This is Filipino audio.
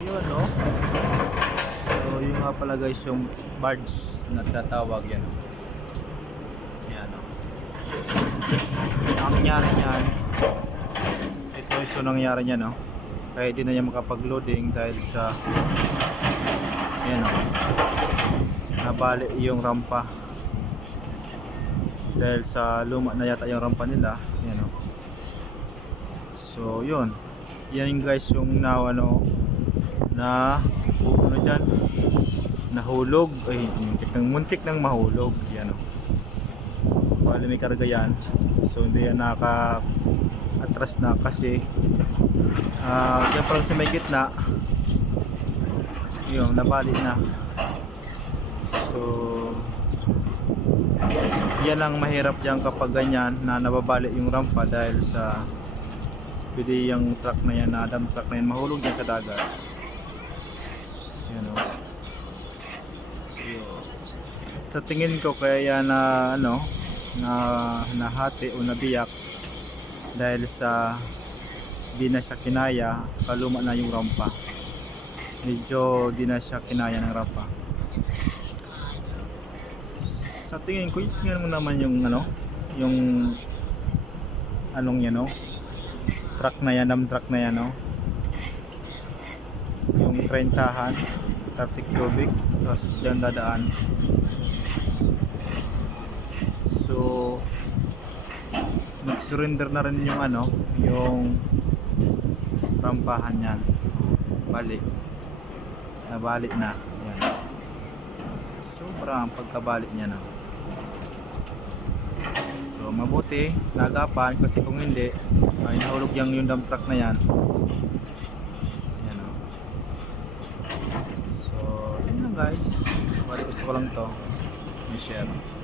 Yun, no? So, yung nga pala guys, yung birds na tatawag yan. Yan, no? Ang nangyari niyan, ito yung nangyari niya, no? Kaya di na niya makapag-loading dahil sa yan, no? Nabali yung rampa. Dahil sa luma na yata yung rampa nila, yan, no? So, yun. Yan guys yung na ano na ano dyan. Nahulog. Ay muntik ng muntik ng mahulog. Yan o bali may karga yan so hindi yan naka atras na kasi ah yan parang sa may gitna yun nabali na. So yan ang mahirap dyan kapag ganyan na nababali yung rampa dahil sa pwede yung truck na yan na dump truck na yan mahulog dyan sa dagat yan o Yun. sa tingin ko kaya na ano na nahati o nabiyak dahil sa di na siya kinaya sa kaluma na yung rampa. Medyo di na siya kinaya ng rampa. Sa tingin ko tingnan mo naman yung ano yung anong yan o truck na yan dump truck na yan o yung 30han 30 cubic tapos dyan dadaan. So nag-surrender na rin yung ano yung rampahan yan balik nabalik na. Yan. Sobra ang pagkabalik niya na. So mabuti nagapan kasi kung hindi ay nahulog yung yung dump truck na yan o So, yun lang guys. Bali gusto ko lang to i-share.